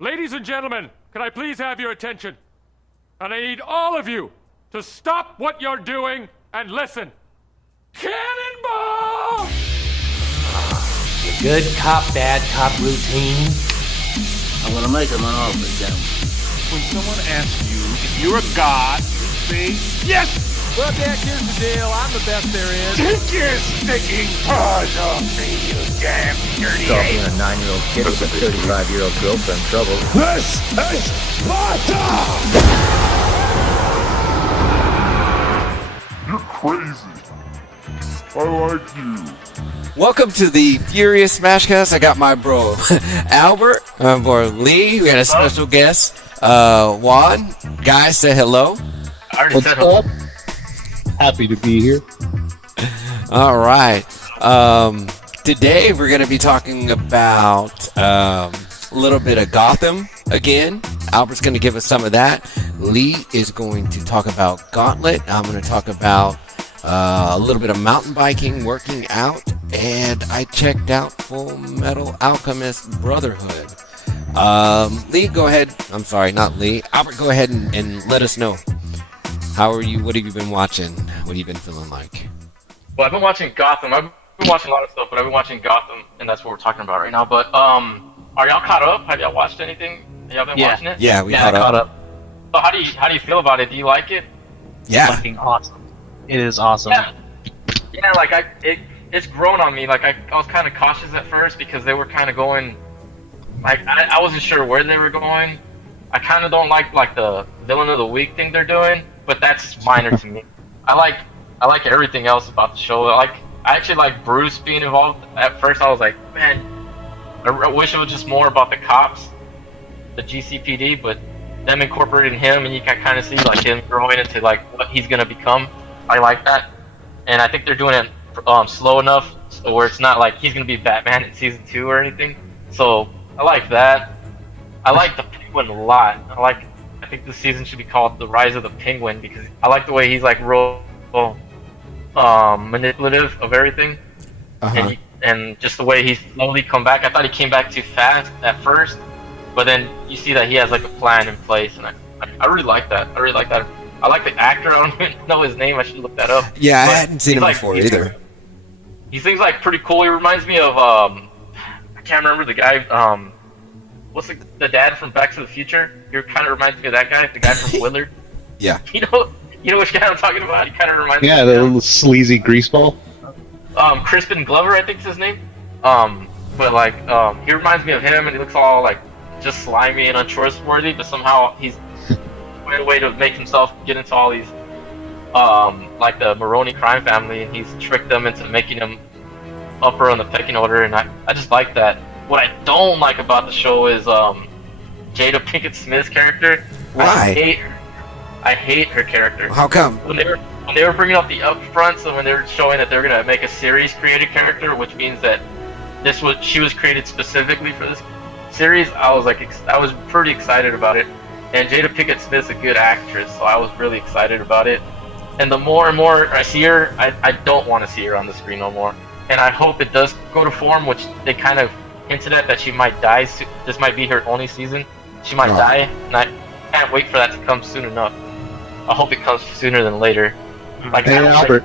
Ladies and gentlemen, can I please have your attention? And I need all of you to stop what you're doing and listen. Cannonball! The good cop, bad cop routine. I'm gonna make him an offer, gentlemen. When someone asks you if you're a god, you say, yes! Well, Jack, here's the deal. I'm the best there is. Take your sticking paws off me, you damn dirty Being ape! a 9-year-old kid with a 35-year-old girlfriend trouble. This is Sparta! You're crazy. I like you. Welcome to the Furious SmashCast. I got my bro Albert, my boy Lee. We got a special guest, Juan. Guys, say hello. I already said hello. Happy to be here. All right. Today we're going to be talking about a little bit of Gotham again. Albert's going to give us some of that. Lee is going to talk about Gautlet. I'm going to talk about a little bit of mountain biking, working out, and I checked out Full Metal Alchemist Brotherhood. Lee, go ahead. I'm sorry, not Lee. Albert, go ahead and let us know. How are you? What have you been watching? What have you been feeling like? Well, I've been watching Gotham. I've been watching a lot of stuff, but I've been watching Gotham, and that's what we're talking about right now. But are y'all caught up? Have y'all watched anything? Have y'all been watching it? Yeah, we caught up. So how do you feel about it? Do you like it? Yeah. Fucking awesome. It is awesome. Yeah, like it's grown on me. Like I was kind of cautious at first because they were kind of going, like I wasn't sure where they were going. I kind of don't like the villain of the week thing they're doing, but that's minor to me. I like everything else about the show. I actually like Bruce being involved. At first, I was like, man, I wish it was just more about the cops, the GCPD, but them incorporating him, and you can kind of see like him growing into like what he's gonna become. I like that, and I think they're doing it slow enough where it's not like he's gonna be Batman in season 2 or anything. So I like that. I like the Penguin a lot. I think this season should be called The Rise of the Penguin because I like the way he's like real manipulative of everything, and just the way he's slowly come back. I thought he came back too fast at first, but then you see that he has like a plan in place, and I really like that. I really like that. I like the actor. I don't even know his name. I should look that up. Yeah, but I hadn't seen him before either. He seems like pretty cool. He reminds me of I can't remember the guy. What's the dad from Back to the Future? He kind of reminds me of that guy, the guy from Willard. Yeah. You know which guy I'm talking about? He kind of reminds me. Yeah, the little sleazy greaseball. Crispin Glover, I think is his name. But like, he reminds me of him, and he looks all like just slimy and untrustworthy. But somehow he's found a way to make himself get into all these, like the Maroney crime family, and he's tricked them into making him upper on the pecking order. And I just like that. What I don't like about the show is Jada Pinkett Smith's character. Why? I hate her character. How come? When they were bringing up the upfront, so when they were showing that they were gonna make a series created character, which means that she was created specifically for this series, I was pretty excited about it. And Jada Pinkett Smith's a good actress, so I was really excited about it. And the more and more I see her, I don't want to see her on the screen no more. And I hope it does go to form, which they kind of hinted at that she might die. This might be her only season. She might die, and I can't wait for that to come soon enough. I hope it comes sooner than later. Like Hey, Albert.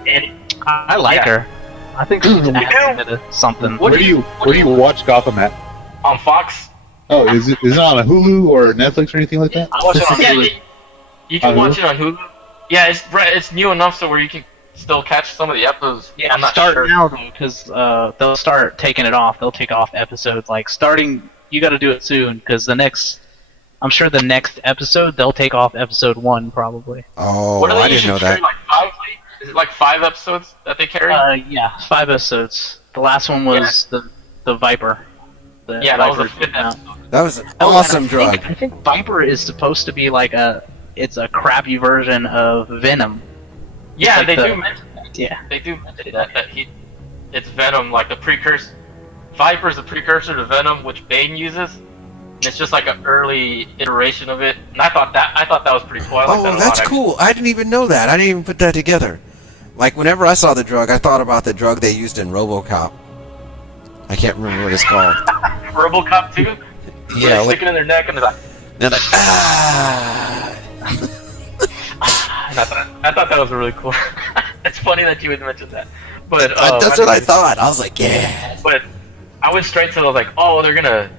I like her. I think she's into something. Where do you watch Gotham at? On Fox. Oh, is it on a Hulu or Netflix or anything like that? I watch it on Hulu. You can watch it on Hulu. Yeah, it's new enough so where you can still catch some of the episodes. Yeah, I'm not start sure. now though, because they'll start taking it off. They'll take off episodes like starting. You got to do it soon because I'm sure the next episode they'll take off episode 1 probably. Oh, I didn't know that. Like 5? Is it like 5 episodes that they carry? Yeah, 5 episodes. The last one was the Viper. That was the 5th episode. That was an awesome drug. I think Viper is supposed to be like it's a crappy version of Venom. Yeah, like they do mention that. Yeah. They do mention that it's Venom, like the precursor. Viper is the precursor to Venom, which Bane uses. And it's just like an early iteration of it. And I thought that was pretty cool. I like that a lot, that's cool. I didn't even know that. I didn't even put that together. Like, whenever I saw the drug, I thought about the drug they used in RoboCop. I can't remember what it's called. RoboCop 2? Yeah, Really sticking in their neck, and they're like, ah. And I thought that was really cool. It's funny that you would mention that. But That's what I thought. I was like, yeah. But I went straight to like, oh, they're gonna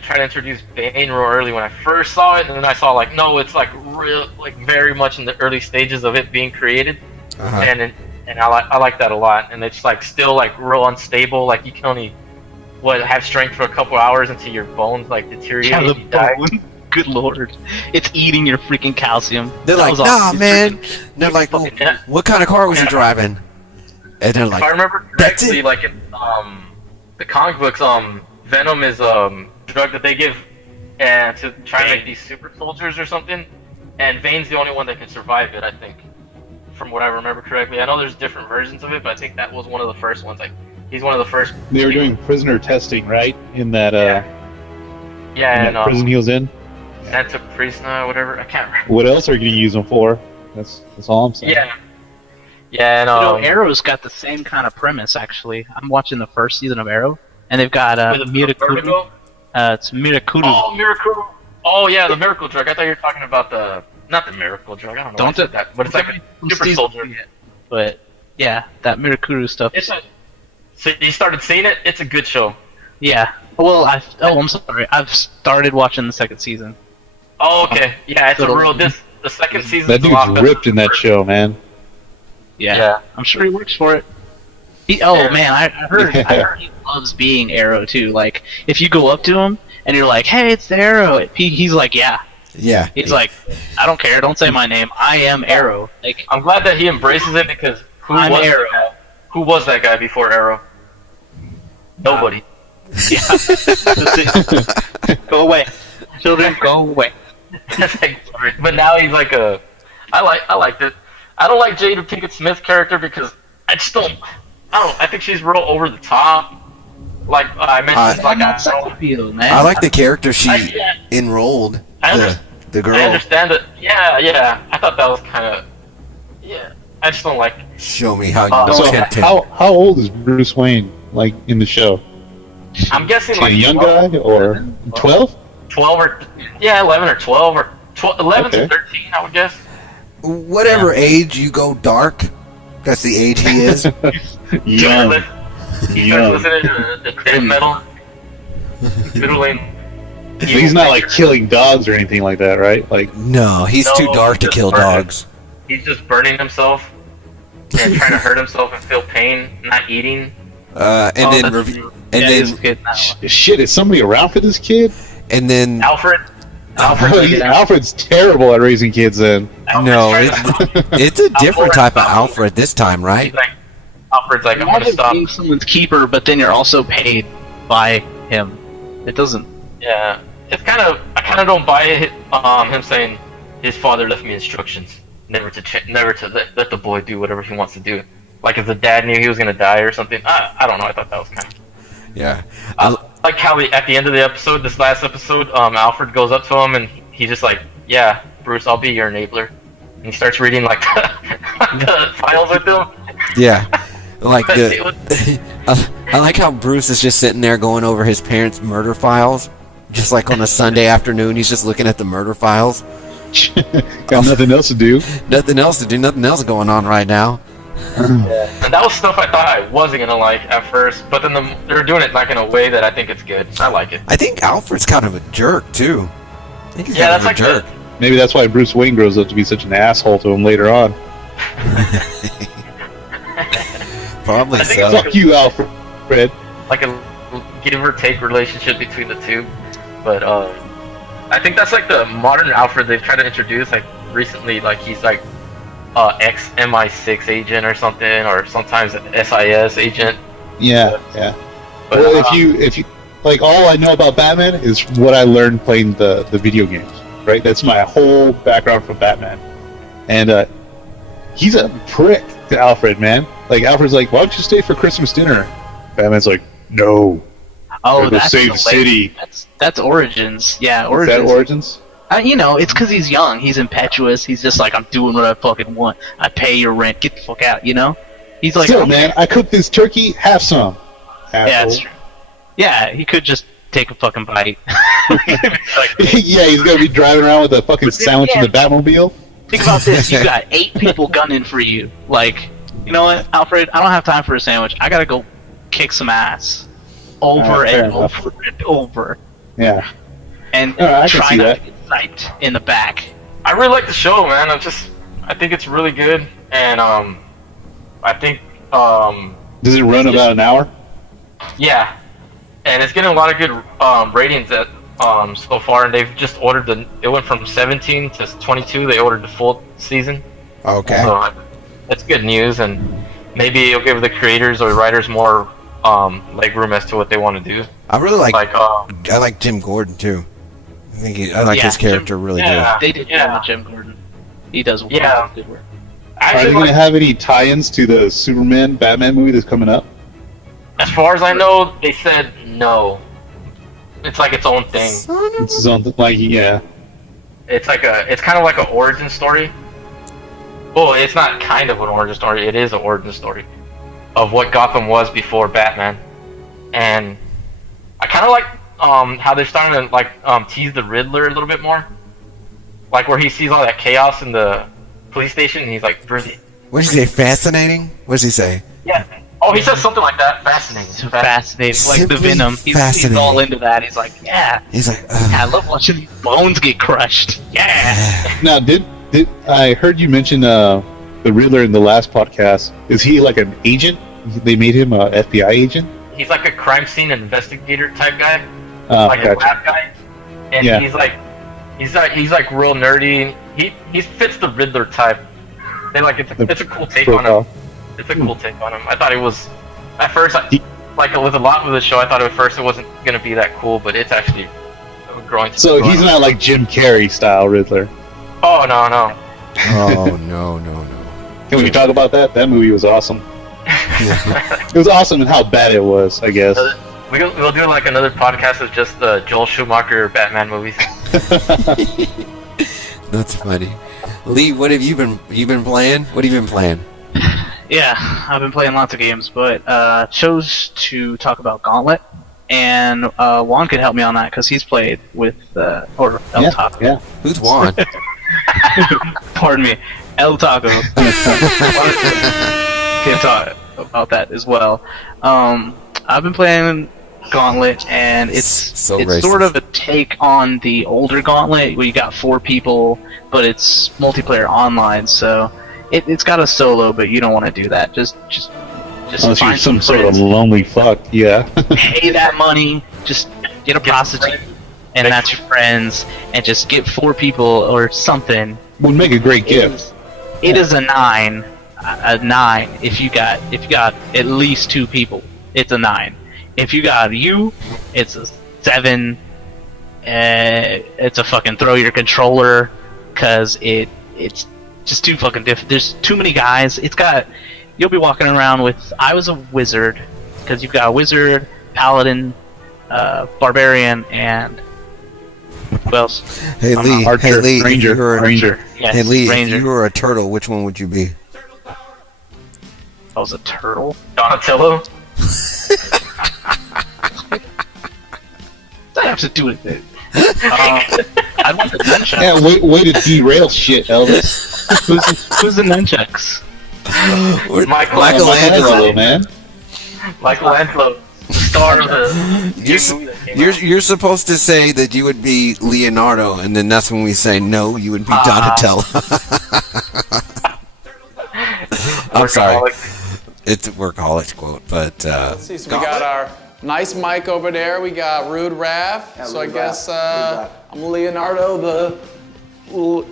try to introduce Bane real early when I first saw it, and then I saw like, no, it's like real, like very much in the early stages of it being created, and I like that a lot. And it's like still like real unstable. Like you can only have strength for a couple hours until your bones like deteriorate. Yeah, and you die. Good lord, it's eating your freaking calcium. They're like, nah, man. They're like, well, what kind of car was he driving? And they're like, if I remember correctly, like in the comic books, Venom is drug that they give to try and make these super soldiers or something, and Bane's the only one that can survive it, I think, from what I remember correctly. I know there's different versions of it, but I think that was one of the first ones. Like, he's one of the first. They were doing prisoner testing, right? In that and prison he was in. Santa Prisna, whatever. I can't remember. What else are you going to use them for? That's all I'm saying. Yeah, and Arrow's got the same kind of premise. Actually, I'm watching the first season of Arrow, and they've got Mirakuru. It's Mirakuru. Oh, Mirakuru. Oh yeah, the miracle drug. I thought you were talking about not the miracle drug. I don't know. Don't do that. But it's like a super soldier. But yeah, that Mirakuru stuff. So you started seeing it? It's a good show. Yeah. Well, I'm sorry. I've started watching the second season. Oh, okay. Yeah, it's the second season. That dude's ripped in that show, man. Yeah. I'm sure he works for it. Man, I heard he loves being Arrow too. Like, if you go up to him and you're like, "Hey, it's the Arrow," he's like, "Yeah." Yeah. He's like, "I don't care. Don't say my name. I am Arrow." Like, I'm glad that he embraces it because who was that guy before Arrow? Nobody. Yeah. Go away, children. Go away. But now he's like I liked it. I don't like Jada Pinkett Smith's character because I think she's real over the top. Like I mentioned, I like the character she enrolled. The girl. I understand it. Yeah. I thought that was kind of. Yeah. I just don't like. Show me how you don't how old is Bruce Wayne like in the show? I'm guessing like a young guy or 12? 12 or 11 or 12 or 11 to 13, I would guess. Whatever age you go dark, that's the age he is. Young. He starts listening to the death metal. Fiddling. He's not like killing dogs or anything like that, right? Like no, he's too dark to kill dogs. He's just burning himself and trying to hurt himself and feel pain, not eating. Shit, is somebody around for this kid? And then Alfred's terrible at raising kids. Then it's a different type of Alfred this time, right? Alfred's like, I'm gonna stop. Being someone's keeper, but then you're also paid by him. It doesn't. Yeah, it's kind of. I kind of don't buy him saying his father left me instructions never to let the boy do whatever he wants to do. Like if the dad knew he was gonna die or something. I don't know. I thought that was kind of. Yeah. Like how at the end of the episode, this last episode, Alfred goes up to him and he's just like, "Yeah, Bruce, I'll be your enabler," and he starts reading like the files with him. Yeah. Like I like how Bruce is just sitting there going over his parents' murder files, just like on a Sunday afternoon. He's just looking at the murder files. Got nothing else to do. Nothing else going on right now. Yeah. And that was stuff I thought I wasn't gonna like at first, but then they're doing it like in a way that I think it's good. I like it. I think Alfred's kind of a jerk too. I think he's that's kind of a jerk. Maybe that's why Bruce Wayne grows up to be such an asshole to him later on. Probably so. Fuck you, Alfred. Like a give or take relationship between the two, but I think that's like the modern Alfred they've tried to introduce. Like recently, like he's like ex MI6 agent or something, or sometimes SIS agent. Yeah. But, well, if you like, all I know about Batman is what I learned playing the video games. Right, that's my whole background from Batman, and he's a prick to Alfred, man. Like Alfred's like, "Why don't you stay for Christmas dinner?" Batman's like, "No." Oh, that's save the city. That's Origins. Yeah, Origins. Is that Origins? It's because he's young. He's impetuous. He's just like, I'm doing what I fucking want. I pay your rent. Get the fuck out. He's like, still, man, I cooked this turkey. Have some. Asshole. Yeah, that's true. Yeah, he could just take a fucking bite. Yeah, he's gonna be driving around with a fucking sandwich in the Batmobile. Think about this: you got 8 people gunning for you. Like, you know what, Alfred? I don't have time for a sandwich. I gotta go kick some ass, over and over and over. Yeah. And I try can see not that. to get sniped in the back. I really like the show, man. I think it's really good, and I think Does it run about an hour? yeah, and it's getting a lot of good ratings at so far, and they've just ordered it went from 17 to 22. They ordered the full season. Okay. So that's good news, and maybe it'll give the creators or writers more leg room as to what they want to do. I really like. Like I like Jim Gordon too. I like his character really good. They did well with Jim Gordon. He does good work. Are they going to have any tie-ins to the Superman Batman movie that's coming up? As far as I know, they said no. It's like its own thing. It's his own, yeah. It's kind of like an origin story. Well, it's not kind of an origin story. It is an origin story of what Gotham was before Batman, and I kind of like how they're starting to tease the Riddler a little bit more, like where he sees all that chaos in the police station, and he's like, brilliant. What did he say? Fascinating? What does he say? Yeah. Oh, he says something like that. Fascinating. Fascinating. Like the Venom. He's all into that. He's like, yeah. He's like, I love watching these bones get crushed. Yeah. Now, did I heard you mention the Riddler in the last podcast? Is he like an agent? They made him a FBI agent? He's like a crime scene investigator type guy, Gotcha. a lab guy, and he's like real nerdy. He fits the Riddler type. It's a cool take on him. It's a cool take on him. I thought it was at first with a lot with the show. I thought at first it wasn't gonna be that cool, but it's actually growing. So he's not like Jim Carrey style Riddler. Oh no. Oh no. Can we talk about that? That movie was awesome. It was awesome in how bad it was, I guess. We'll do like another podcast of just the Joel Schumacher Batman movies. That's funny. Lee, what have you been playing? What have you been playing? Yeah, I've been playing lots of games, but chose to talk about Gautlet, and Juan can help me on that because he's played with El Taco. Yeah. Who's Juan? Pardon me, El Taco. Can talk about that as well. I've been playing Gauntlet, and it's sort of a take on the older Gauntlet where you got 4 people, but it's multiplayer online, so it's got a solo, but you don't want to do that. Just Unless find you're some sort friends, of lonely fuck, yeah. pay that money, just get a prostitute, and that's your friends, and just get 4 people or something. Would make a great gift. It is a 9. A 9 if you got at least 2 people. It's a 9. If you got it's a 7. It's a fucking throw your controller, cause it's just too fucking different. There's too many guys. You'll be walking around with. I was a wizard, cause you've got a wizard, paladin, barbarian, and who else? Hey Lee, Archer, Ranger. Yes, hey Lee, Ranger. if you were a turtle, which one would you be? I was a turtle. Donatello. That have to do with it. I want the nunchucks. Yeah, way to derail shit, Elvis. Who's the nunchucks? Michelangelo, man. Michelangelo, star of the. You're supposed to say that you would be Leonardo, and then that's when we say no, you would be Donatello. I'm sorry. It's a workaholics quote, but Let's see, so we got our nice mic over there. We got Rude Rav. So I guess I'm Leonardo, the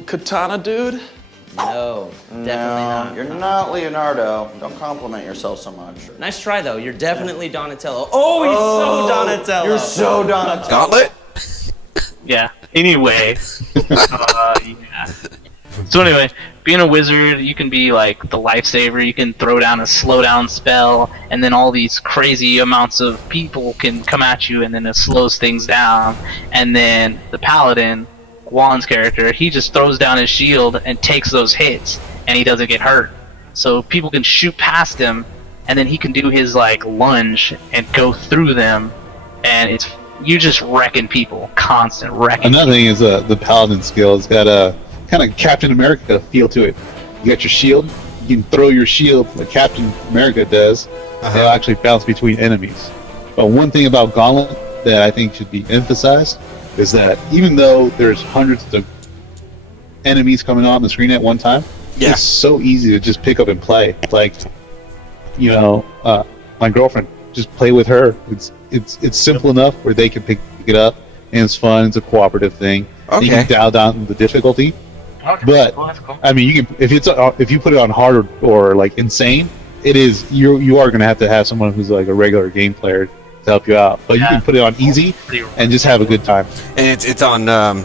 katana dude. No, definitely not. You're not Leonardo. Don't compliment yourself so much. Nice try, though. You're definitely Donatello. Oh, he's so Donatello. You're so Donatello. Gautlet? Yeah. Anyway. Yeah. So anyway, being a wizard, you can be like the lifesaver. You can throw down a slowdown spell, and then all these crazy amounts of people can come at you, and then it slows things down. And then the paladin, Juan's character, he just throws down his shield and takes those hits, and he doesn't get hurt. So people can shoot past him, and then he can do his like lunge and go through them, and you just wrecking people, constant wrecking. Another thing is the paladin skill. It's got a kind of Captain America feel to it. You got your shield. You can throw your shield like Captain America does. It'll actually bounce between enemies. But one thing about Gauntlet that I think should be emphasized is that even though there's hundreds of enemies coming on the screen at one time, it's so easy to just pick up and play. Like, my girlfriend, just play with her. It's simple enough where they can pick it up, and it's fun. It's a cooperative thing. Okay. You can dial down the difficulty. Okay, but that's cool. I mean, you can if you put it on hard or like insane, it is you are going to have someone who's like a regular game player to help you out. But you can put it on easy and just have a good time. And it's on I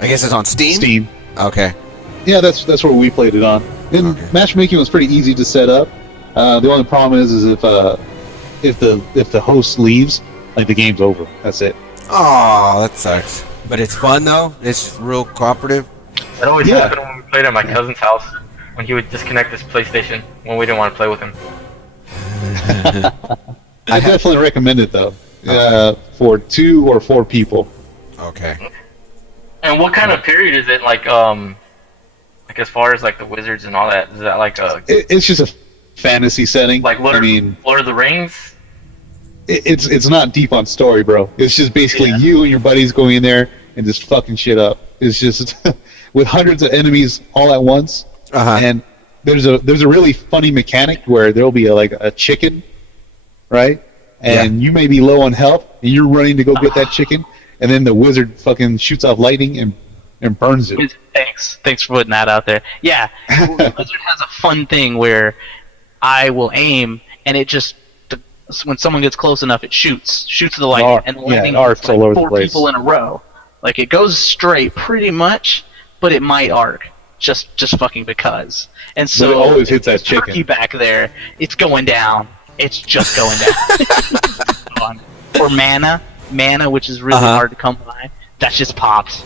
guess it's on Steam. Steam. Okay. Yeah, that's where we played it on. And matchmaking was pretty easy to set up. The only problem is if the host leaves, like the game's over. That's it. Oh, that sucks. But it's fun though. It's real cooperative. That always happened when we played at my cousin's house, when he would disconnect his PlayStation when we didn't want to play with him. I definitely recommend it though, for 2 or 4 people. Okay. And what kind of period is it? Like as far as like the wizards and all that, is that like a? It's just a fantasy setting. Like Lord of the Rings. It's not deep on story, bro. It's just basically you and your buddies going in there and just fucking shit up. It's just with hundreds of enemies all at once. And there's a really funny mechanic where there'll be a chicken, right? And you may be low on health, and you're running to go get that chicken, and then the wizard fucking shoots off lightning and burns it. Thanks for putting that out there. Yeah, Wizard has a fun thing where I will aim, and it just when someone gets close enough, it shoots the lightning, and the lightning hits like 4 people in a row. Like it goes straight pretty much, but it might arc just fucking because. And so it always hits that chicken. Turkey back there, it's going down. It's just going down. Or mana, which is really hard to come by. That just pops.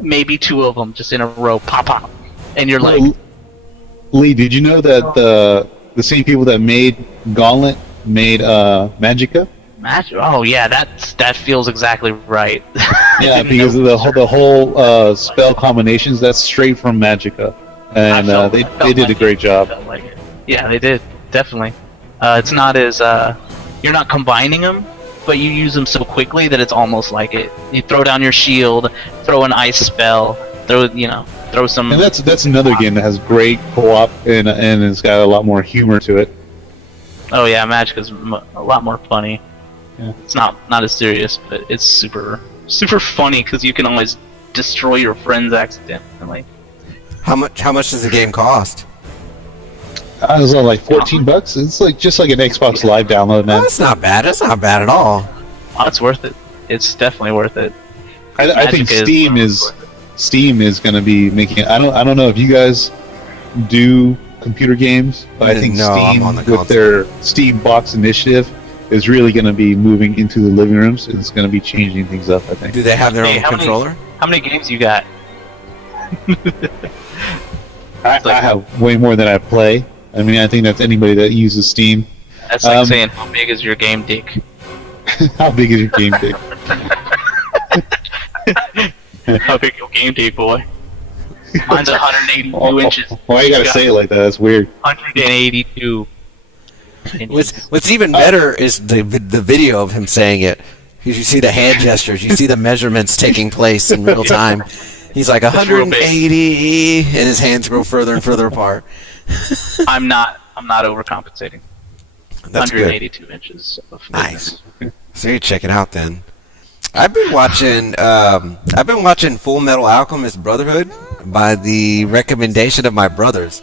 Maybe 2 of them just in a row, pop, and you're like. Lee, did you know that the same people that made Gauntlet made Magicka? Oh yeah, that feels exactly right. Yeah, because of the whole spell combinations, that's straight from Magicka, and they did a great job. Yeah, they did, definitely. It's not as you're not combining them, but you use them so quickly that it's almost like it. You throw down your shield, throw an ice spell, throw some. And that's another game that has great co-op and it's got a lot more humor to it. Oh yeah, Magicka's a lot more funny. Yeah. It's not as serious, but it's super funny because you can always destroy your friends accidentally. How much does the game cost? It was like $14. It's just like an Xbox Live download, man. That's not bad. That's not bad at all. Oh, it's worth it. It's definitely worth it. I think Steam is going to be making. I don't know if you guys do computer games, but I think Steam with their Steam Box initiative is really going to be moving into the living rooms. It's going to be changing things up, I think. Do they have their own controller? How many games you got? I have way more than I play. I mean, I think that's anybody that uses Steam. That's like saying, how big is your game dick? How big is your game dick? How big your game dick, boy? Mine's 182 inches. Why you gotta say it like that? That's weird. 182 inches. What's even better is the video of him saying it. You see the hand gestures. You see the measurements taking place in real time. He's like 180, and his hands grow further and further apart. I'm not overcompensating. That's 182 good. Inches. Nice. So you check it out then. I've been watching Full Metal Alchemist Brotherhood by the recommendation of my brothers.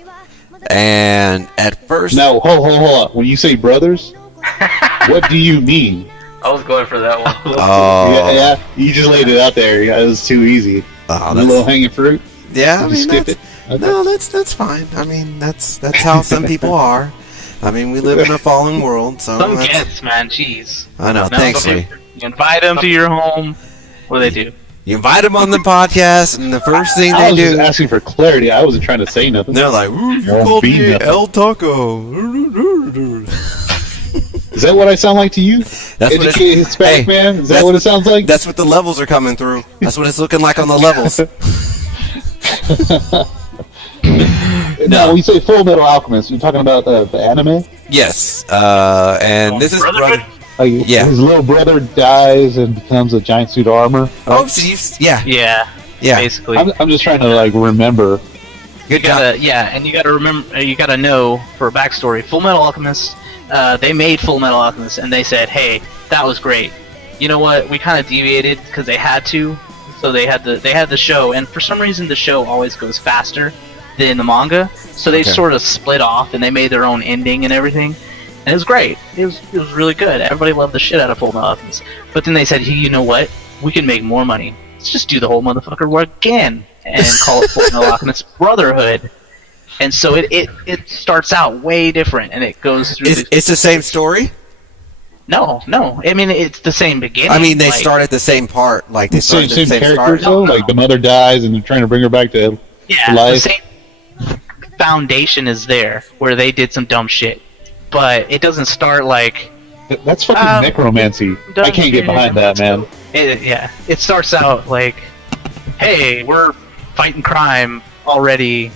And at first, now hold on. When you say brothers, what do you mean? I was going for that one. Oh, yeah. You just laid it out there. Yeah, it was too easy. Oh, a little hanging fruit. Yeah, I mean, skip it. Okay. No, that's fine. I mean, that's how some people are. I mean, we live in a fallen world, so some kids, man, jeez. I know. Thanks, Lee. You invite them to your home. What do they do? You invite them on the podcast, and the first thing they do. I was just asking for clarity. I wasn't trying to say nothing. They're like, "Ooh, you called me El Taco." Is that what I sound like to you? That's what Educated Hispanic man? Is that what it sounds like? That's what the levels are coming through. That's what it's looking like on the levels. No, when you say Full Metal Alchemist, you're talking about the anime? Yes, and this is brother. His little brother dies and becomes a giant suit of armor. Right? Oh, so Yeah. Basically, I'm just trying to like remember. You gotta remember. You gotta know for a backstory. Full Metal Alchemist. They made Full Metal Alchemist, and they said, "Hey, that was great. You know what? We kind of deviated because they had to. So they had the show, and for some reason the show always goes faster than the manga. So they sort of split off, and they made their own ending and everything. And it was great. It was really good. Everybody loved the shit out of Full Metal Alchemist. But then they said, hey, you know what? We can make more money. Let's just do the whole motherfucker work again and call it Full Metal Alchemist Brotherhood. And so it starts out way different, and it goes through. It's the same story. No. I mean, it's the same beginning. I mean, they start at the same part. Like they start at the same characters, though. Like the mother dies, and they're trying to bring her back to life. The same foundation is there where they did some dumb shit, but it doesn't start like. That's fucking necromancy. I can't get behind that, man. It starts out like, hey, we're fighting crime already.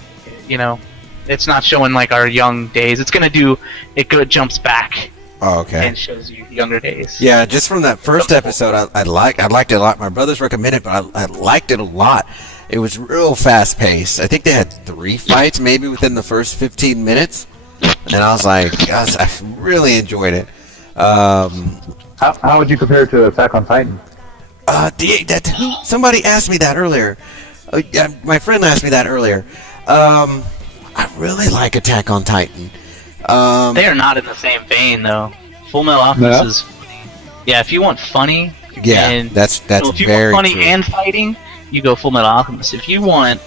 You know, it's not showing like our young days. It's gonna do. It jumps back. Oh, okay. And shows you younger days. Yeah, just from that first episode, I liked it a lot. My brothers recommended it, but I liked it a lot. It was real fast paced. I think they had 3 fights maybe within the first 15 minutes, and I was like, I really enjoyed it. How would you compare it to Attack on Titan? Somebody asked me that earlier. My friend asked me that earlier. I really like Attack on Titan. They are not in the same vein, though. Full Metal Alchemist is funny. Yeah, if you want funny, that's if you very want funny true. and fighting, you go Full Metal Alchemist. If you want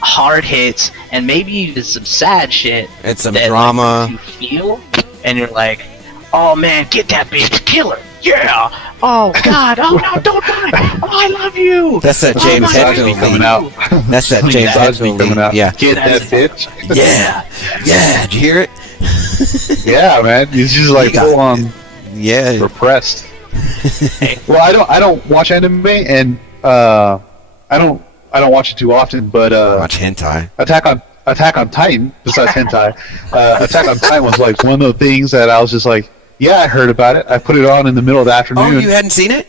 hard hits and maybe even some sad shit, and some that, drama, like, you feel, and you're like, "Oh man, get that bitch, kill her, yeah! Oh God, oh no, don't die! Oh, I love you!" That's that James Hetfield coming out. That's that James Hetfield coming out. Yeah, get that bitch. Yeah. Did you hear it? Yeah, man. He's just like full on. Yeah, repressed. Well, I don't watch anime, and I don't watch it too often. But watch hentai. Attack on Titan. Besides hentai, Attack on Titan was like one of the things that I was just like, yeah, I heard about it. I put it on in the middle of the afternoon. Oh, you hadn't seen it?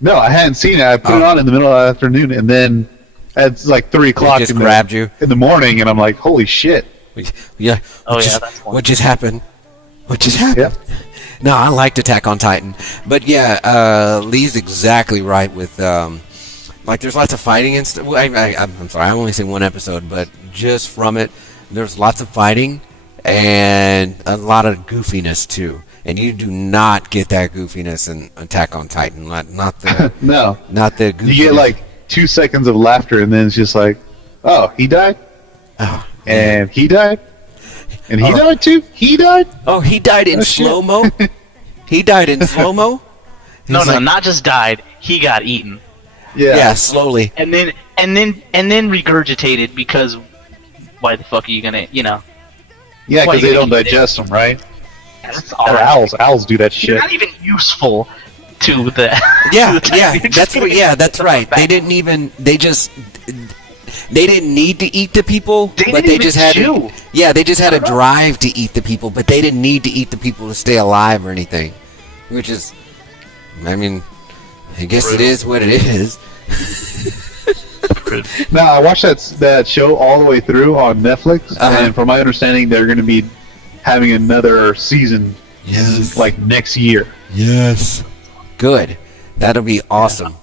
No, I hadn't seen it. I put it on in the middle of the afternoon, and then it's like 3 o'clock in the morning, and I'm like, holy shit. Yeah. What just happened? Yeah. No, I liked Attack on Titan, but yeah, Lee's exactly right with like there's lots of fighting and stuff. I'm sorry, I only seen 1 episode, but just from it, there's lots of fighting and a lot of goofiness too. And you do not get that goofiness in Attack on Titan. Not the no, not the goofiness. You get like 2 seconds of laughter, and then it's just like, oh, he died. Oh. And he died? And he died too? He died? Oh, he died in slow-mo? He died in slow-mo? No, not just died. He got eaten. Yeah, slowly. And then regurgitated because why the fuck are you gonna, you know? Yeah, because they don't digest them, right? Yeah, that's all right. Owls do that shit. They're not even useful to the... That's right. They didn't even... They didn't need to eat the people, but they just had they just had a drive to eat the people, but they didn't need to eat the people to stay alive or anything. Which is, I mean, I guess it is what it is. No, I watched that show all the way through on Netflix, and from my understanding, they're going to be having another season, like next year. Yes. Good. That'll be awesome.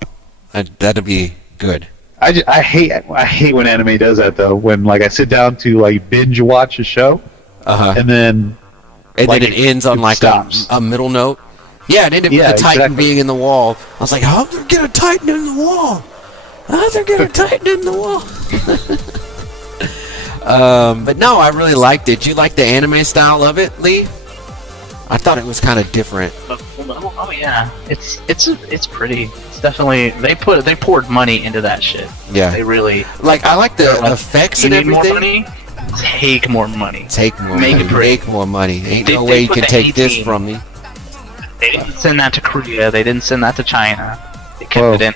That'll be good. I hate when anime does that though. When like I sit down to like binge watch a show, and then it ends on like a middle note. Yeah, it ended with the Titan being in the wall. I was like, how'd they get a Titan in the wall? How'd they get a Titan in the wall? But no, I really liked it. You like the anime style of it, Lee? I thought it was kind of different. Oh yeah, it's pretty. It's definitely they poured money into that shit. Yeah, they really I like the effects and everything. More money? Take more money. Take more Make money. It pretty. Make more money. Ain't no way you can take this from me. They didn't send that to Korea. They didn't send that to China. They kept it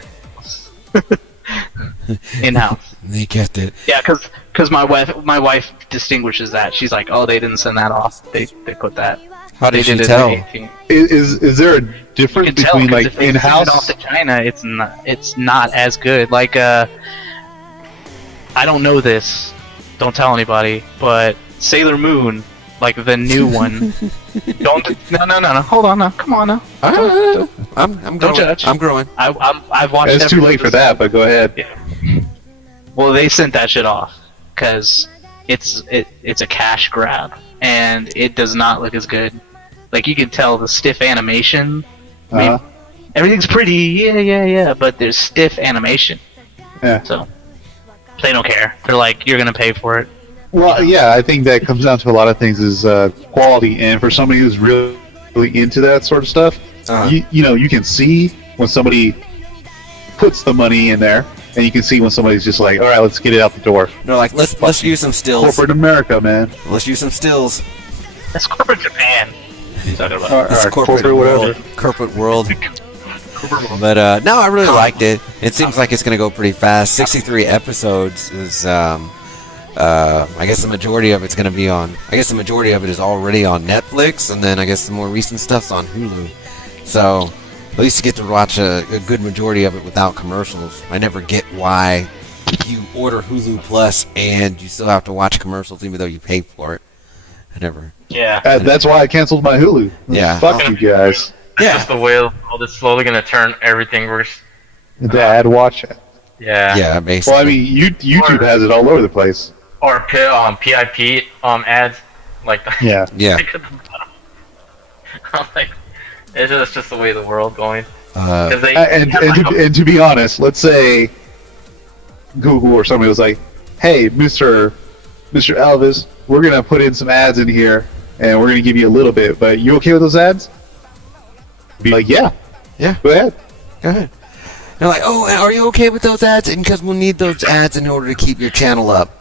in house. They kept it. Yeah, because my wife distinguishes that. She's like, oh, they didn't send that off. They put that. How did she it tell? Is there a difference You can tell, between 'cause like if they in-house? send it off to China, it's not as good. Like I don't know this. Don't tell anybody. But Sailor Moon, like the new one. No. Hold on now. Come on now. I'm Don't growing. judge. I'm growing. I've watched. It's too late for that, but go ahead. Yeah. Well, they sent that shit off because it's a cash grab and it does not look as good. Like you can tell the stiff animation. I mean, everything's pretty, yeah, but there's stiff animation. Yeah. So they don't care. They're like, you're gonna pay for it. Well, yeah, I think that comes down to a lot of things is quality, and for somebody who's really into that sort of stuff, you can see when somebody puts the money in there, and you can see when somebody's just like, all right, let's get it out the door. No, like let's use some stills. Corporate America, man. Let's use some stills. That's corporate Japan. What are you talking about? It's corporate whatever. Corporate world. But no, I really liked it. It seems like it's gonna go pretty fast. 63 episodes is I guess the majority of it's going to be on. I guess the majority of it is already on Netflix, and then I guess the more recent stuff's on Hulu. So at least you get to watch a good majority of it without commercials. I never get why you order Hulu Plus and you still have to watch commercials even though you pay for it. I never. Yeah. That's why I canceled my Hulu. Yeah. Fuck you guys. That's just the way all this slowly going to turn everything worse. The ad watch. Yeah. Yeah, basically. Well, I mean, YouTube has it all over the place. Or PIP ads, like Yeah. Yeah. I'm like, it's just the way the world's going. And to be honest, let's say Google or somebody was like, "Hey, Mr. Elvis, we're gonna put in some ads in here, and we're gonna give you a little bit, but you okay with those ads?" Be like, "Yeah, go ahead." They're like, "Oh, are you okay with those ads?" And because we'll need those ads in order to keep your channel up.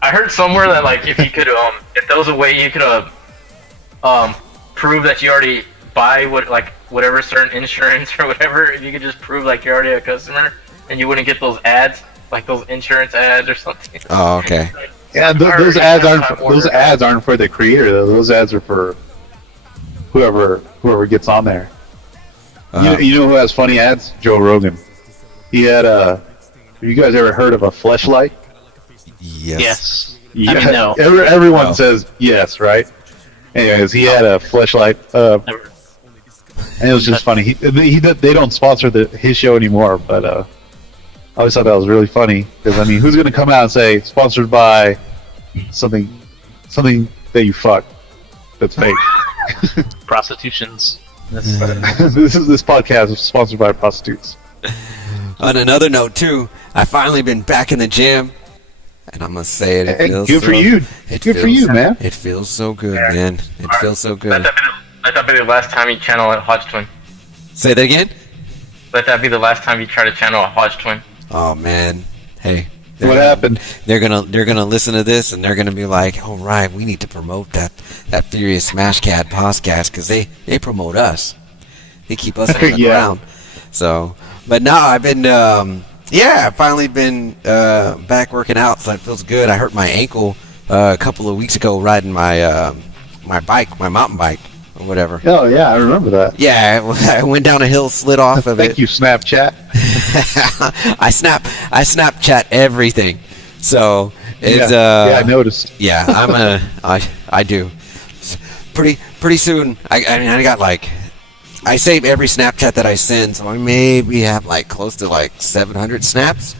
I heard somewhere that like if you could if there was a way you could prove that you already buy whatever certain insurance or whatever, if you could just prove like you're already a customer and you wouldn't get those ads, like those insurance ads or something. Oh, okay. Yeah, those ads aren't for the creator though. Those ads are for whoever gets on there. You know who has funny ads? Joe Rogan. He had have you guys ever heard of a Fleshlight? Yes. Yeah. I mean, no. Everyone says yes, right? Anyways, he had a Fleshlight, and it was just funny. They don't sponsor his show anymore, but I always thought that was really funny because I mean, who's gonna come out and say sponsored by something that you fuck that's fake? Prostitutions. This podcast is sponsored by prostitutes. On another note, too, I've finally been back in the gym. And I'm gonna say it. Hey, good for you. Good for you, man. It feels so good, man. It feels so good. Let that be the last time you channel a Hodge Twin. Say that again. Let that be the last time you try to channel a Hodge Twin. Oh man, hey. What happened? They're gonna listen to this and they're gonna be like, "All right, we need to promote that Furious SmashCast podcast because they promote us. They keep us on the ground." So, but now I've been. I've finally been back working out, so it feels good. I hurt my ankle a couple of weeks ago riding my mountain bike, or whatever. Oh, yeah, I remember that. Yeah, I went down a hill, slid off of it. Thank you, Snapchat. I Snapchat everything. So, it's... I noticed. Yeah, I do. Pretty soon, I got like... I save every Snapchat that I send, so I maybe have like close to like 700 snaps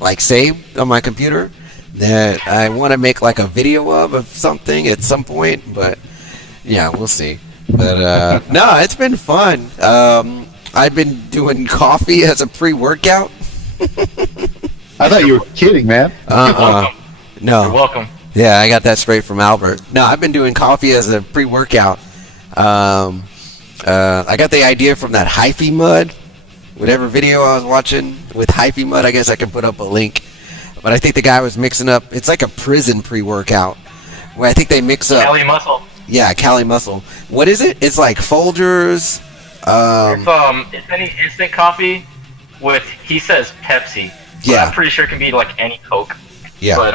like saved on my computer that I want to make like a video of something at some point, but yeah, we'll see. But no, it's been fun. I've been doing coffee as a pre-workout. I thought you were kidding, man. No. You're welcome. Yeah, I got that straight from Albert. No, I've been doing coffee as a pre-workout. I got the idea from that hyphy mud. Whatever video I was watching with hyphy mud, I guess I can put up a link. But I think the guy was mixing up. It's like a prison pre-workout where I think they mix up. Cali Muscle. Yeah, Cali Muscle. What is it? It's like Folgers, It's any instant coffee with, he says Pepsi. Yeah. I'm pretty sure it can be like any Coke. Yeah. But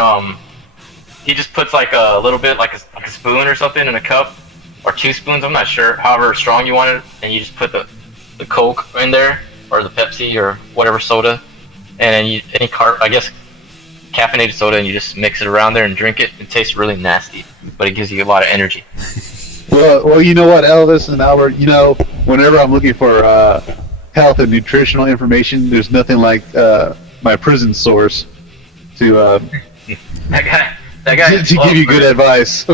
he just puts like a little bit, like a spoon or something in a cup, or 2 spoons. I'm not sure. However strong you want it, and you just put the Coke in there, or the Pepsi, or whatever soda, and then I guess caffeinated soda, and you just mix it around there and drink it. It tastes really nasty, but it gives you a lot of energy. Well, you know what, Elvis and Albert, whenever I'm looking for health and nutritional information, there's nothing like my prison source to that guy to give you good advice.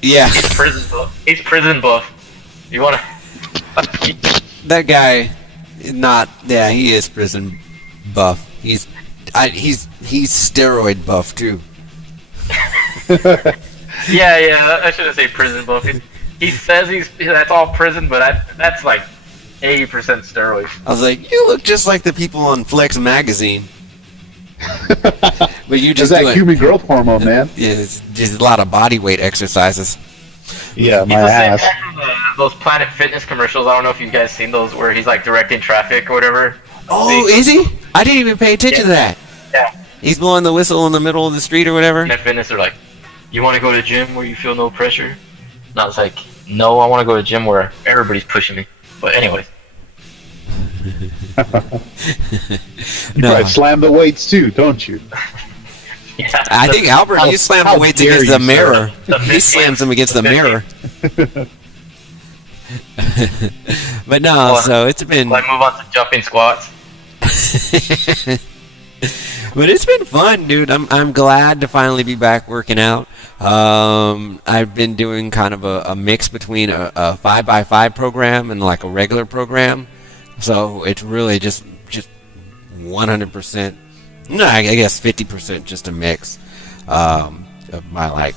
Yeah. He's prison buff. You want to? That guy, he is prison buff. He's steroid buff too. Yeah, I shouldn't say prison buff. He says that's all prison, but that's like 80% steroids. I was like, you look just like the people on Flex magazine. But you just that human growth hormone, man. Yeah, it's just a lot of body weight exercises. Yeah, my ass. Those Planet Fitness commercials. I don't know if you guys seen those where he's like directing traffic or whatever. Oh, is he? I didn't even pay attention to that. Yeah. He's blowing the whistle in the middle of the street or whatever. Planet Fitness are like, you want to go to the gym where you feel no pressure? And I was like, no, I want to go to the gym where everybody's pushing me. But anyways. You probably slam the weights too, don't you? Yeah, I think Albert, you slam the weights against the mirror. He slams them against the mirror. But no, so it's been. Like move on to jumping squats. But it's been fun, dude. I'm glad to finally be back working out. I've been doing kind of a mix between a 5x5 program and like a regular program. So it's really just 100%. No, I guess 50% just a mix of my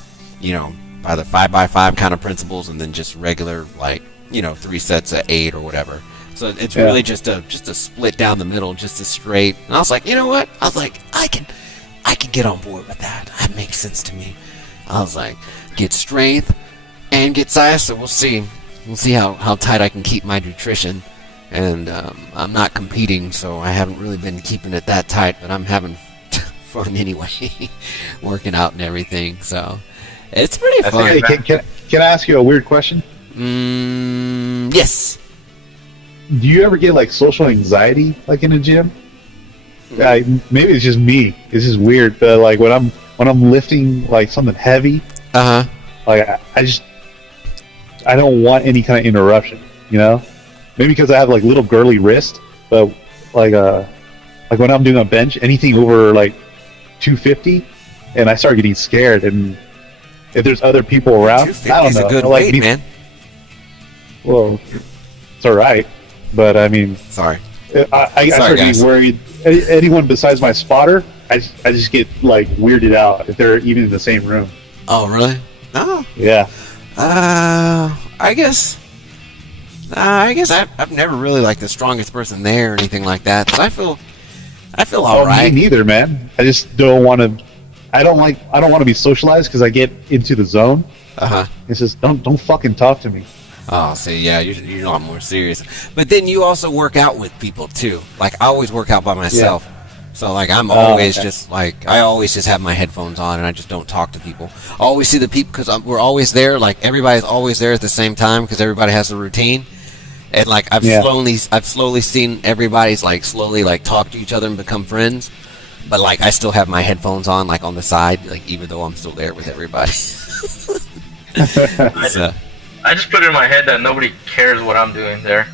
by the 5x5 kind of principles, and then just regular 3 sets of 8 or whatever. So it's really just a split down the middle, just a straight. And I was like, you know what? I was like, I can get on board with that. That makes sense to me. I was like, get strength and get size. So we'll see. We'll see how tight I can keep my nutrition. And I'm not competing, so I haven't really been keeping it that tight. But I'm having fun anyway, working out and everything. So it's pretty fun. Hey, can I ask you a weird question? Yes. Do you ever get like social anxiety like in a gym? Maybe it's just me. It's just weird. But like when I'm lifting like something heavy, like I don't want any kind of interruption. Maybe because I have like little girly wrist, but like when I'm doing a bench, anything over like 250, and I start getting scared. And if there's other people around, I don't know. A good like weight, man. Well, it's all right, but I mean, sorry. I start getting worried. Anyone besides my spotter, I just get like weirded out if they're even in the same room. Oh, really? Oh. Yeah. I guess I've never really like the strongest person there or anything like that. So I feel all right. Me neither, man. I just don't want to. I don't want to be socialized because I get into the zone. It's just don't fucking talk to me. Oh, see, yeah, you're a lot more serious. But then you also work out with people too. Like I always work out by myself. Yeah. So like I'm always just like I always just have my headphones on and I just don't talk to people. I always see the people because we're always there. Like everybody's always there at the same time because everybody has a routine. And like I've slowly seen everybody's like slowly like talk to each other and become friends. But like I still have my headphones on like on the side, like even though I'm still there with everybody. So. I just put it in my head that nobody cares what I'm doing there.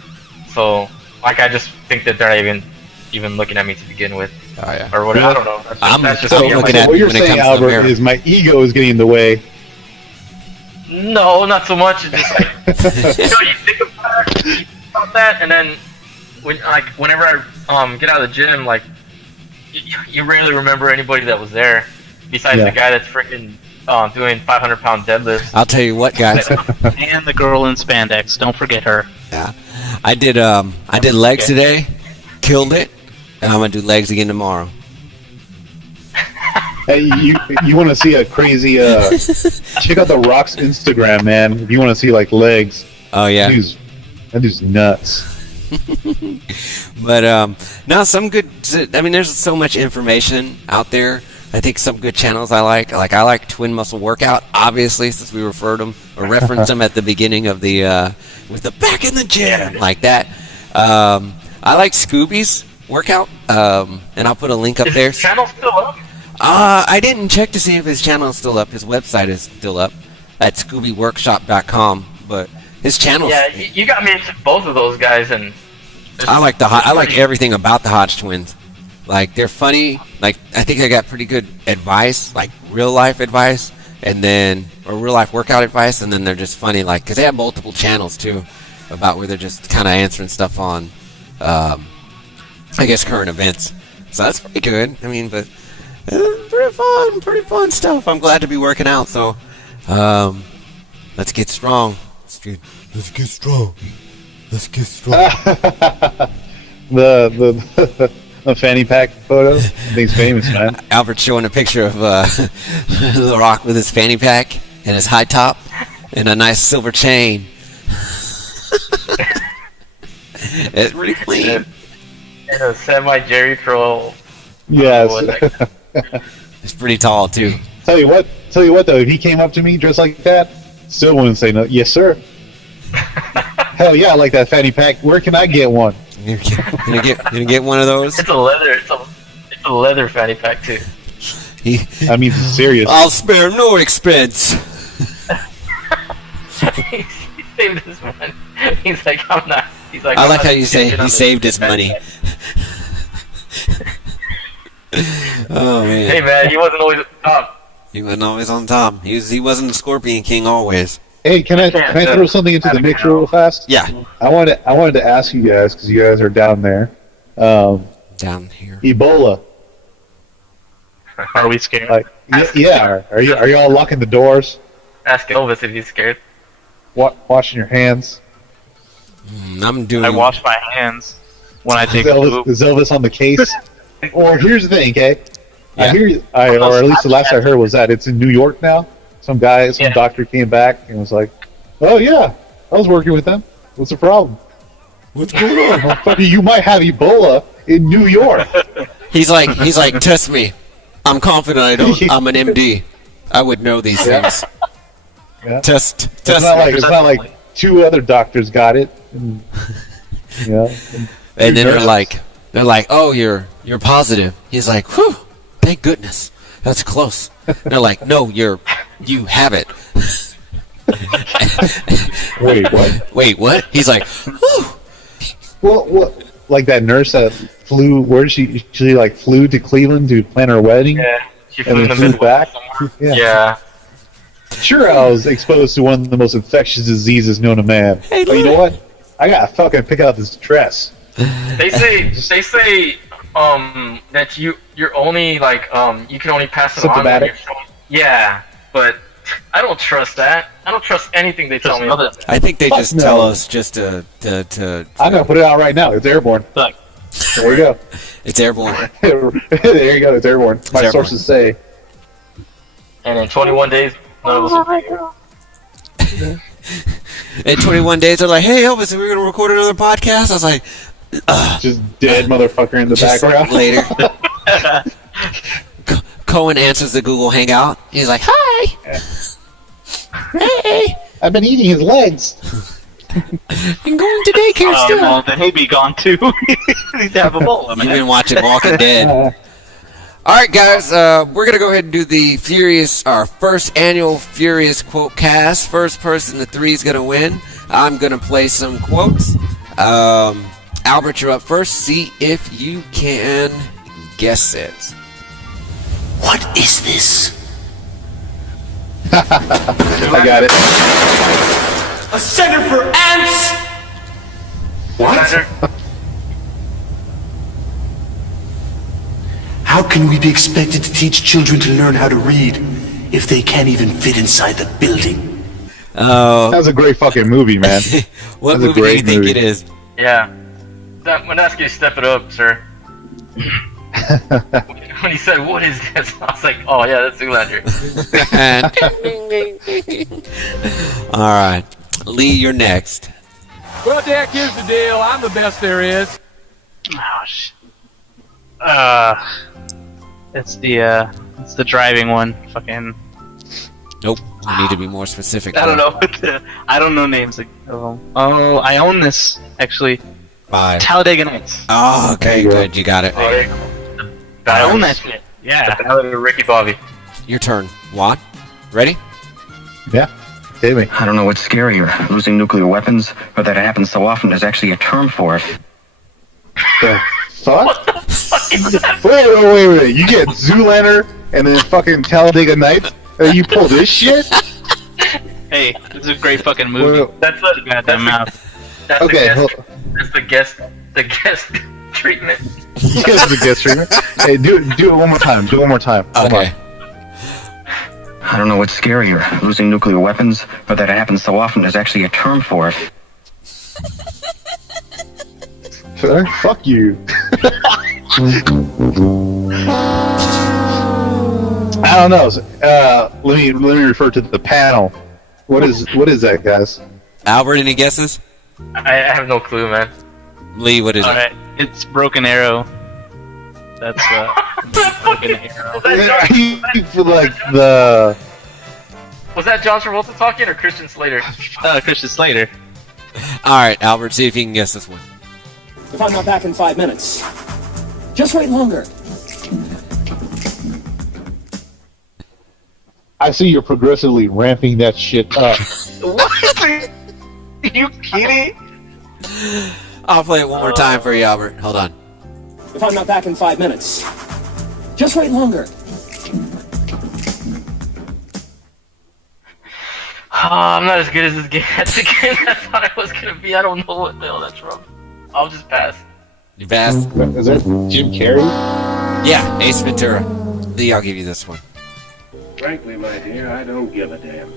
So like I just think that they're not even looking at me to begin with. Oh yeah. Or whatever. I don't know. That's just I'm looking at what you're saying, Albert, is my ego is getting in the way. No, not so much. It's just like you think about that, and then whenever I get out of the gym, like you rarely remember anybody that was there, besides the guy that's freaking doing 500-pound deadlifts. I'll tell you what, guys. And the girl in spandex. Don't forget her. Yeah, I did legs today, killed it, and I'm gonna do legs again tomorrow. Hey, you want to see a crazy? Check out The Rock's Instagram, man. If you want to see like legs. Oh yeah. That dude's nuts. But no, some good. I mean, there's so much information out there. I think some good channels I like. I like Twin Muscle Workout, obviously, since we referred them or referenced them at the beginning of the with the back in the gym like that. I like Scooby's workout, and I'll put a link up there. Is his channel still up? I didn't check to see if his channel is still up. His website is still up at ScoobyWorkshop.com, but his channel. Yeah, you got me into both of those guys, and I like everything about the Hodge twins. Like, they're funny. Like, I think they got pretty good advice, like real life advice, or real life workout advice, and then they're just funny, like, because they have multiple channels too, about where they're just kind of answering stuff on, I guess, current events. So that's pretty good. I mean, but pretty fun stuff. I'm glad to be working out. So, let's get strong. Let's get strong. The fanny pack photo. I think it's famous, man. Albert's showing a picture of The Rock with his fanny pack and his high top and a nice silver chain. It's pretty clean. And a semi-Jerry Curl. Yes. It's pretty tall too. Tell you what though, if he came up to me dressed like that, still wouldn't say no. Yes, sir. Hell yeah, I like that fanny pack. Where can I get one? You gonna get one of those? It's a leather fanny pack too. I mean, serious. I'll spare no expense. He saved his money. He's like, I'm not. He's like, I like how you say he saved his money. Oh man. Hey man, he wasn't always on top. He wasn't always on top. He wasn't the Scorpion King always. Hey, can I throw something into the mix real fast? Yeah. I wanted to ask you guys, because you guys are down there. Down here. EBOLA. Are we scared? Like, yeah. Are you all locking the doors? Ask Elvis if he's scared. Washing your hands? I'm doing. I wash my hands when I take a poop. Is Elvis on the case? Or here's the thing, okay? Yeah. Or at least the last I heard was that it's in New York now. Some doctor came back and was like, "Oh yeah, I was working with them. What's the problem? What's going on, motherfucker? You might have Ebola in New York." He's like, test me. I'm confident I'm an MD. I would know these things. Yeah. Test. It's not like two other doctors got it. And then they're like, oh, you're positive. He's like, whew, thank goodness. That's close. They're like, no, you have it. Wait, what? He's like, whew. Well, like that nurse that flew. Where did she flew to Cleveland to plan her wedding? Yeah, she flew and then flew back. Yeah. Sure, I was exposed to one of the most infectious diseases known to man. Hey, but you know what? I gotta fucking pick out this dress. They say that you're only you can only pass it on. Yeah, but I don't trust that. I don't trust anything they tell me. I think they just tell us just to. I'm gonna put it out right now. It's airborne. Look. There we go. It's airborne. There you go. It's airborne. My sources say. And in 21 days, none of us. In 21 days, they're like, "Hey, Elvis, we're gonna record another podcast." I was like, just dead motherfucker in the background. Later. Cohen answers the Google Hangout. He's like, "Hi." Hey. I've been eating his legs. I'm going to daycare still. Well, then he'd be gone too. He'd have a bowl. You've been watching Walking Dead. All right, guys, we're gonna go ahead and do our first annual Furious QuoteCast. First person to 3 is gonna win. I'm gonna play some quotes. Albert, you're up first. See if you can guess it. What is this? I got it. A center for ants? What? How can we be expected to teach children to learn how to read if they can't even fit inside the building? Oh. That was a great fucking movie, man. What movie do you think it is? Yeah. I'm gonna ask you to step it up, sir. When he said, "What is this?" I was like, "Oh yeah, that's Zoolander." All right, Lee, you're next. Well, Dick, here's the deal. I'm the best there is. Oh shit. It's the driving one. Fucking. Nope. You need to be more specific. I don't know. I don't know names of them. Oh, I own this actually. Bye. Talladega Nights. Oh, okay, good. You got it. I own that shit. Yeah. The Ballad of Ricky Bobby. Your turn. Juan, ready? Yeah. Hit me. I don't know what's scarier, losing nuclear weapons, or that it happens so often there's actually a term for it. The fuck? Wait. You get Zoolander and then fucking Talladega Nights? You pull this shit? Hey, this is a great fucking movie. That's the goddamn mouth. That's the guest treatment. Yes, the guest treatment. Hey, do it one more time. Do it one more time. Okay. I don't know what's scarier, losing nuclear weapons, or that it happens so often there's actually a term for it. Fuck you. I don't know. Let me refer to the panel. What is that, guys? Albert, any guesses? I have no clue, man. Lee, what is it? Alright, it's Broken Arrow. That's Broken Arrow. Like the. Was that John Travolta talking or Christian Slater? Christian Slater. Alright, Albert, see if you can guess this one. If I'm not back in 5 minutes, just wait longer. I see you're progressively ramping that shit up. What? Are you kidding? I'll play it one more time for you, Albert. Hold on. If I'm not back in 5 minutes, just wait longer. I'm not as good as this game at the game I thought I was gonna be. I don't know what the hell that's from. I'll just pass. You pass? Is that Jim Carrey? Yeah, Ace Ventura. Lee, I'll give you this one. Frankly, my dear, I don't give a damn.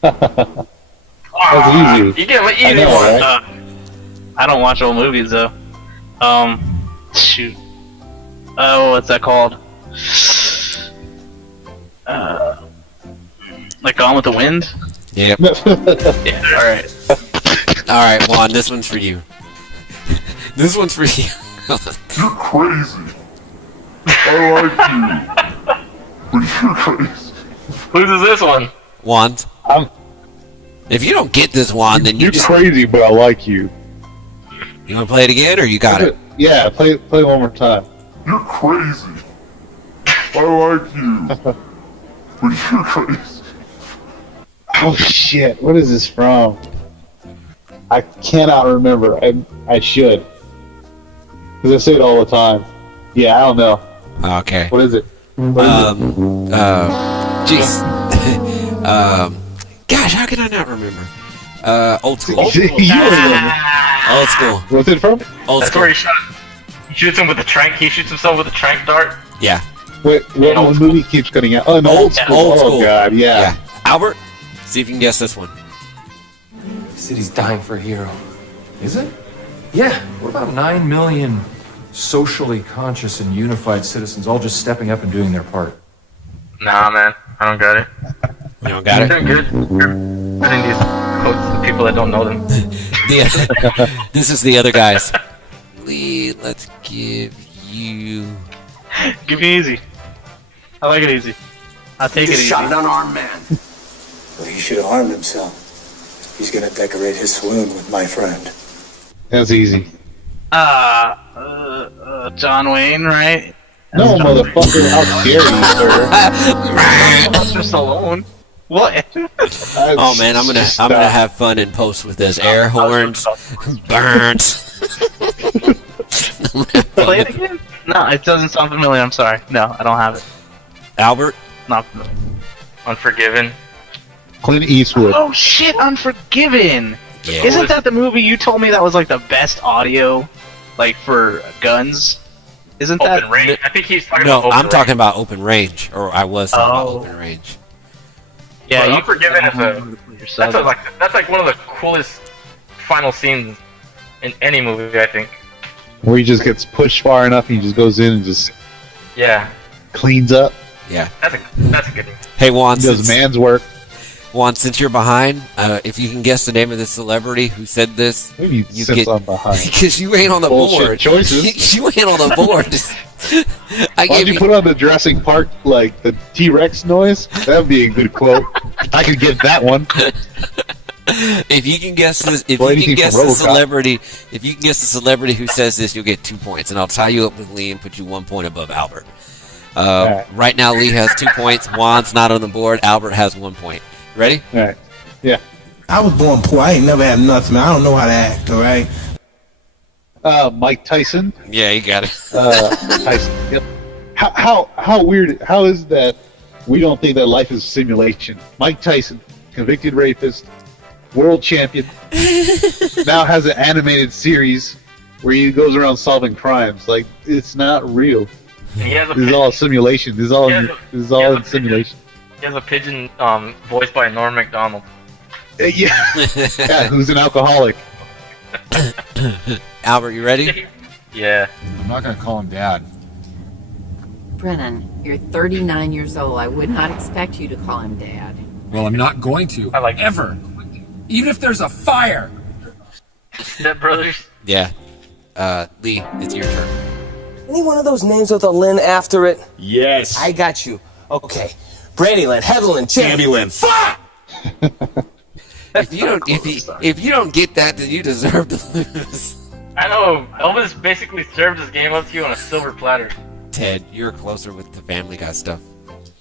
That's easy. You get an easy know, one. right? I don't watch old movies though. Shoot. Oh, what's that called? Like Gone with the Wind? Yep. Yeah, alright. Alright, Juan, this one's for you. This one's for you. You're crazy. I like you. But you're crazy. Whose is this one? Juan's. If you don't get this one, then you're crazy, but I like you. You want to play it again, or you got it? Yeah, play one more time. You're crazy. I like you. But you're crazy. Oh shit! What is this from? I cannot remember. I should, because I say it all the time. Yeah, I don't know. Okay. What is it? Jeez. Gosh, how can I not remember? Old school. You remember. Old school. What's it from? Old That's school. where he shoots him with a trank. He shoots himself with a trank dart. Yeah. Wait, what movie keeps cutting out? Oh, no, old school. Old school. Oh god, yeah. Albert, see if you can guess this one. The city's dying for a hero. Is it? Yeah, we're about 9 million socially conscious and unified citizens all just stepping up and doing their part. Nah, man. I don't got it. You don't got it? Doing good. Putting these quotes to people that don't know them. This is the other guys. Lee, let's give you... Give me easy. I like it easy. I'll take it easy. Shot an unarmed man. Well, he should have harmed himself. He's gonna decorate his swoon with my friend. That's easy. John Wayne, right? No, motherfucker, how dare you, sir? Just alone. What? Oh man, I'm gonna have fun in post with this. Air horns, burns. Play it again? No, it doesn't sound familiar. I'm sorry. No, I don't have it. Albert? Not familiar. Unforgiven. Clint Eastwood. Oh shit, Unforgiven! Yeah. Isn't that the movie you told me that was like the best audio, like for guns? Isn't that Open Range? I think he's talking No, about Open I'm talking Range. about Open Range, or I was talking about Open Range. Yeah, Well, you Unforgiven is that's like one of the coolest final scenes in any movie, I think. Where he just gets pushed far enough and he just goes in and just Yeah, cleans up. Yeah. that's a good one. Hey Juan, He does man's work. Juan, since you're behind, if you can guess the name of the celebrity who said this, Maybe you since get I'm behind. because you ain't on the Bullshit board. choices. You ain't on the board. Why don't you put on the Jurassic Park, like, the T-Rex noise? That would be a good quote. I could get that one. If you can guess this, if Or you can anything guess from the RoboCop. celebrity, if you can guess the celebrity who says this, you'll get 2 points, and I'll tie you up with Lee and put you 1 point above Albert. Right now, Lee has 2 points. Juan's not on the board. Albert has 1 point. Ready? All right. Yeah. I was born poor. I ain't never had nothing, man. I don't know how to act, all right? Mike Tyson. Yeah, you got it. Tyson. Yep. How weird? How is that? We don't think that life is a simulation. Mike Tyson, convicted rapist, world champion, now has an animated series where he goes around solving crimes. Like, it's not real. This is all a simulation. This is all in simulation. He has a pigeon voiced by Norm Macdonald. Yeah, who's an alcoholic. Albert, you ready? Yeah. I'm not going to call him Dad. Brennan, you're 39 years old. I would not expect you to call him Dad. Well, I'm not going to. Ever. Even if there's a fire. Step Brothers? Yeah. Lee, it's your turn. Any one of those names with a Lynn after it? Yes. I got you. Okay. Brandylin, Heatherlin, Chambylin. Fuck! If you don't get that, then you deserve to lose. I know. Elvis basically served his game up to you on a silver platter. Ted, you're closer with the Family Guy stuff.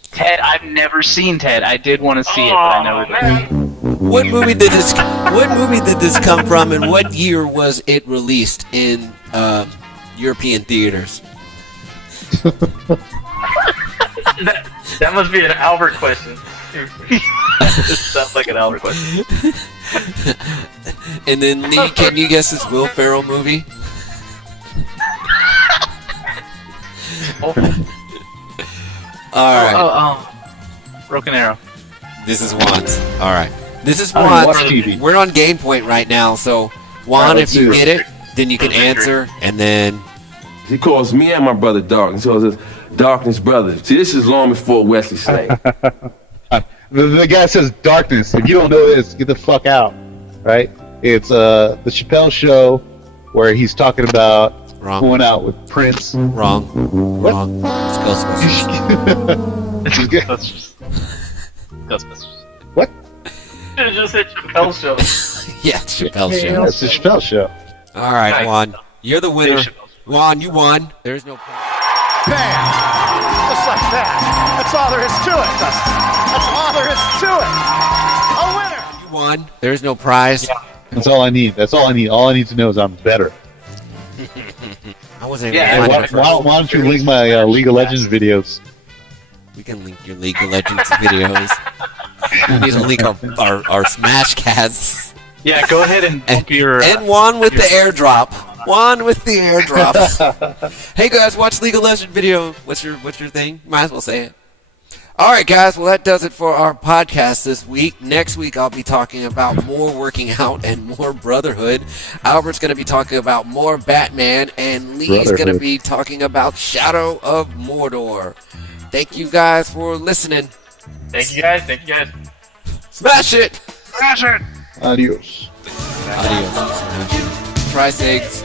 Ted, I've never seen Ted. I did want to see it, but I never did. What movie did this come from, and what year was it released in European theaters? That must be an Albert question. This sounds like an Albert question. And then Lee, can you guess this Will Ferrell movie? Alright. Broken Arrow. This is Juan's. Alright. This is Juan's. We're on game point right now, so Juan, if you get it, then you can answer, and then... He calls me and my brother Darkness. He calls us Darkness Brothers. See, this is long before Wesley Snipes. The guy says Darkness. If you don't know this, get the fuck out. Right? It's the Chappelle Show where he's talking about going out with Prince. Wrong. It's Ghostbusters. Ghostbusters. What? You just said Chappelle Show. Yeah, Chappelle Show. That's the Chappelle Show. Alright, Juan. You're the winner. Juan, you won. There's no problem. Bam! Just like that. That's all there is to it, Dustin. That's all there is to it. A winner! You won. There's no prize. Yeah. That's all I need. That's all I need. All I need to know is I'm better. I wasn't even why don't you link my League of Legends videos? We can link your League of Legends videos. We need to link our SmashCasts. Yeah, go ahead and book your... And Juan with the airdrop. Juan with the airdrop. Hey guys, watch League of Legends video. What's your thing? Might as well say it. Alright guys, well that does it for our podcast this week. Next week I'll be talking about more working out and more brotherhood. Albert's going to be talking about more Batman, and Lee's going to be talking about Shadow of Mordor. Thank you guys for listening. Thank you guys. Smash it! Smash it! Adios. Adios. Try eggs.